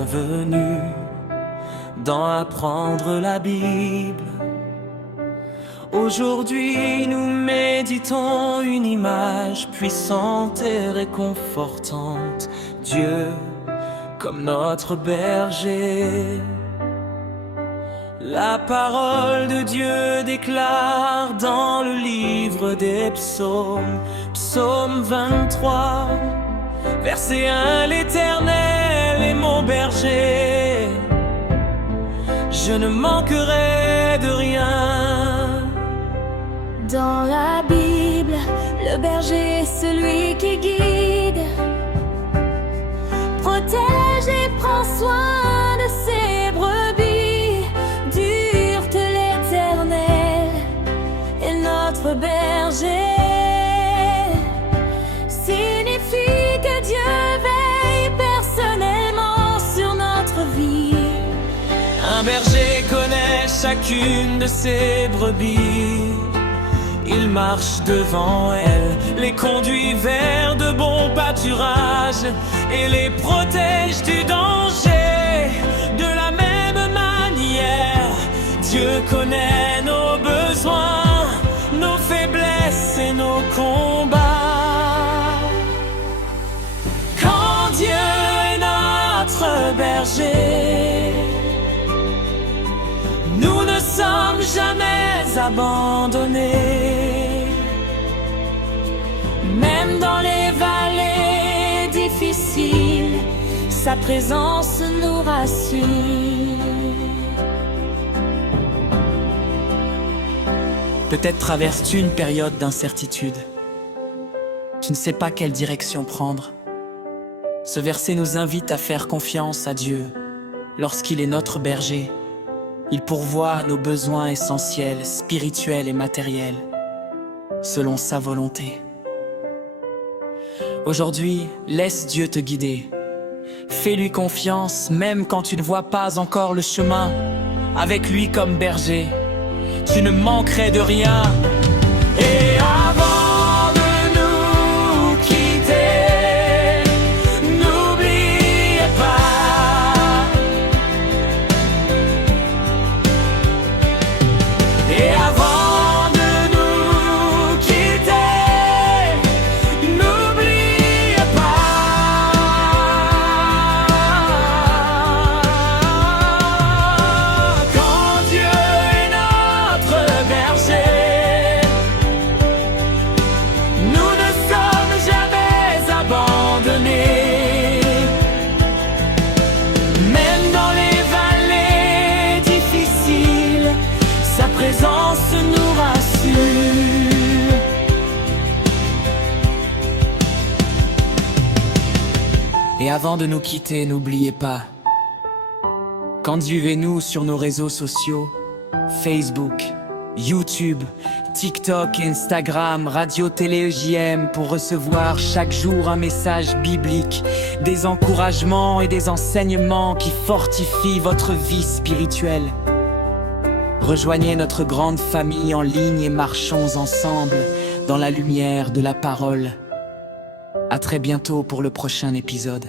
bienvenue dans apprendre la Bible. Aujourd'hui nous méditons une image puissante et réconfortante, Dieu comme notre berger. La parole de Dieu déclare dans le livre des psaumes, psaume 23, verset 1, l'Éternel est mon berger, je ne manquerai de rien. Dans la Bible, le berger est celui qui guide, protège et prend soin de ses brebis. Dur que l'Éternel est notre berger, signifie que Dieu veille personnellement sur notre vie. Un berger connaît chacune de ses brebis. Il marche devant elles, les conduit vers de bons pâturages et les protège du danger. De la même manière, Dieu connaît nos besoins, nos faiblesses et nos combats. Quand Dieu est notre berger, nous ne sommes jamais abandonnés. Même dans les vallées difficiles, sa présence nous rassure. Peut-être traverses-tu une période d'incertitude. Tu ne sais pas quelle direction prendre. Ce verset nous invite à faire confiance à Dieu. Lorsqu'il est notre berger, il pourvoit à nos besoins essentiels, spirituels et matériels, selon sa volonté. Aujourd'hui, laisse Dieu te guider. Fais-lui confiance, même quand tu ne vois pas encore le chemin. Avec lui comme berger, tu ne manquerais de rien. Et avant de nous quitter, n'oubliez pas. Et avant de nous quitter, n'oubliez pas. Quand Dieu est notre berger, nous ne sommes jamais abandonnés. Même dans les vallées difficiles, sa présence nous rassure. Et avant de nous quitter, n'oubliez pas, quand suivez-nous sur nos réseaux sociaux, Facebook, YouTube, TikTok, Instagram, Radio Télé EJM pour recevoir chaque jour un message biblique, des encouragements et des enseignements qui fortifient votre vie spirituelle. Rejoignez notre grande famille en ligne et marchons ensemble dans la lumière de la parole. À très bientôt pour le prochain épisode.